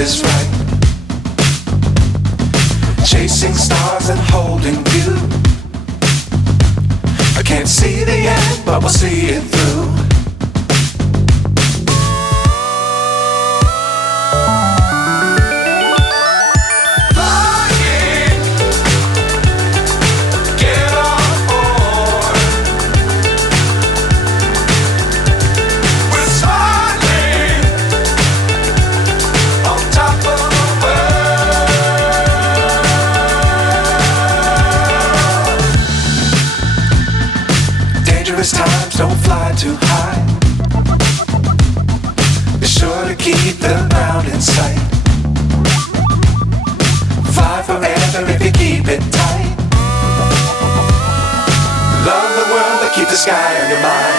is right. Chasing stars and holding you. I can't see the end, but we'll see it through. Times don't fly too high. Be sure to keep the ground in sight. Fly forever if you keep it tight. Love the world but keep the sky on your mind.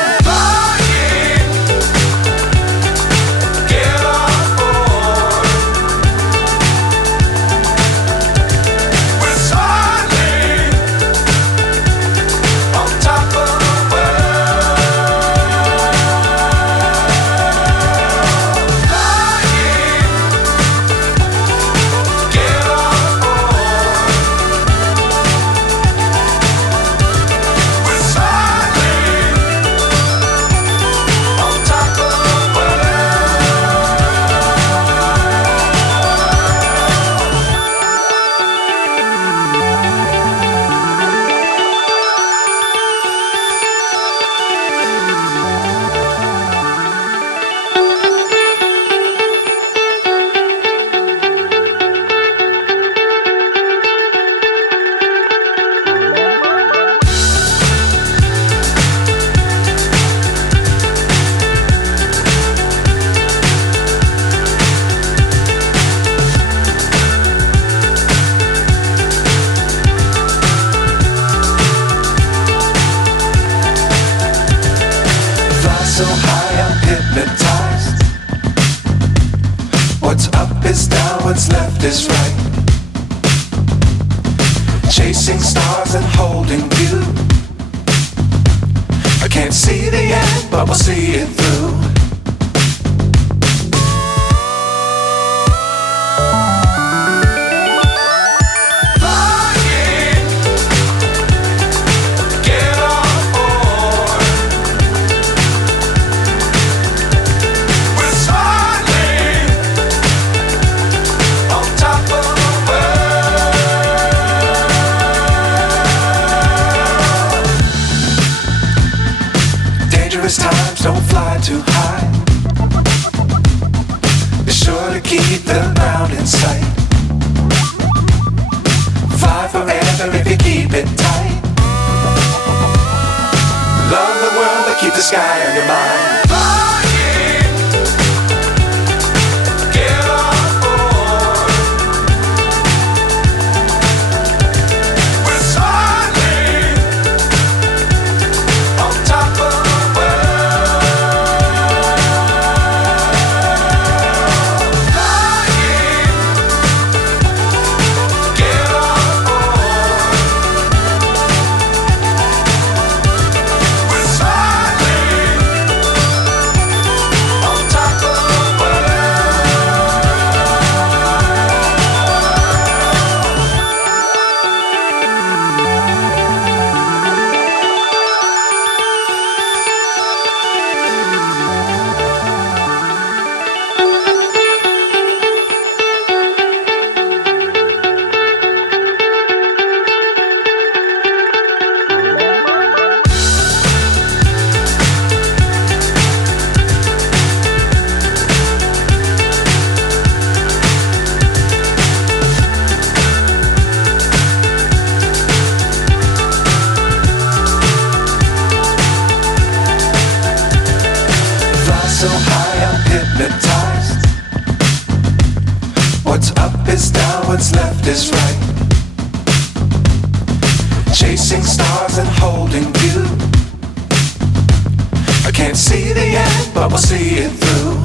So high I'm hypnotized. What's up is down, what's left is right. Chasing stars and holding you. I can't see the end, but we'll see it through. Times don't fly too high. Be sure to keep the ground in sight. Fly forever if you keep it tight. Love the world but keep the sky on your mind. So high I'm hypnotized. What's up is down, what's left is right. Chasing stars and holding you. I can't see the end, but we'll see it through.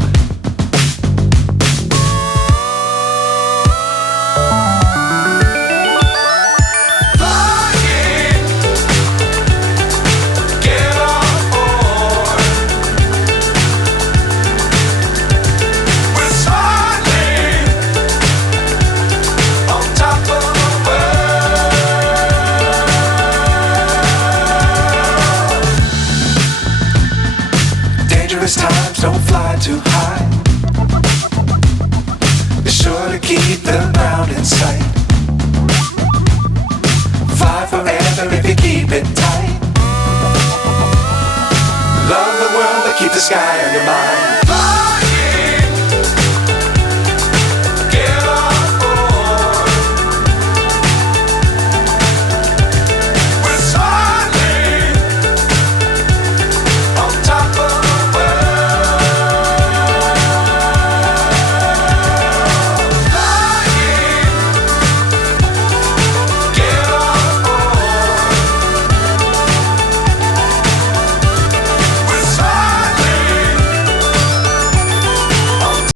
Dangerous times, don't fly too high. Be sure to keep the ground in sight. Fly forever if you keep it tight. Love the world, but keep the sky on your mind. Fly!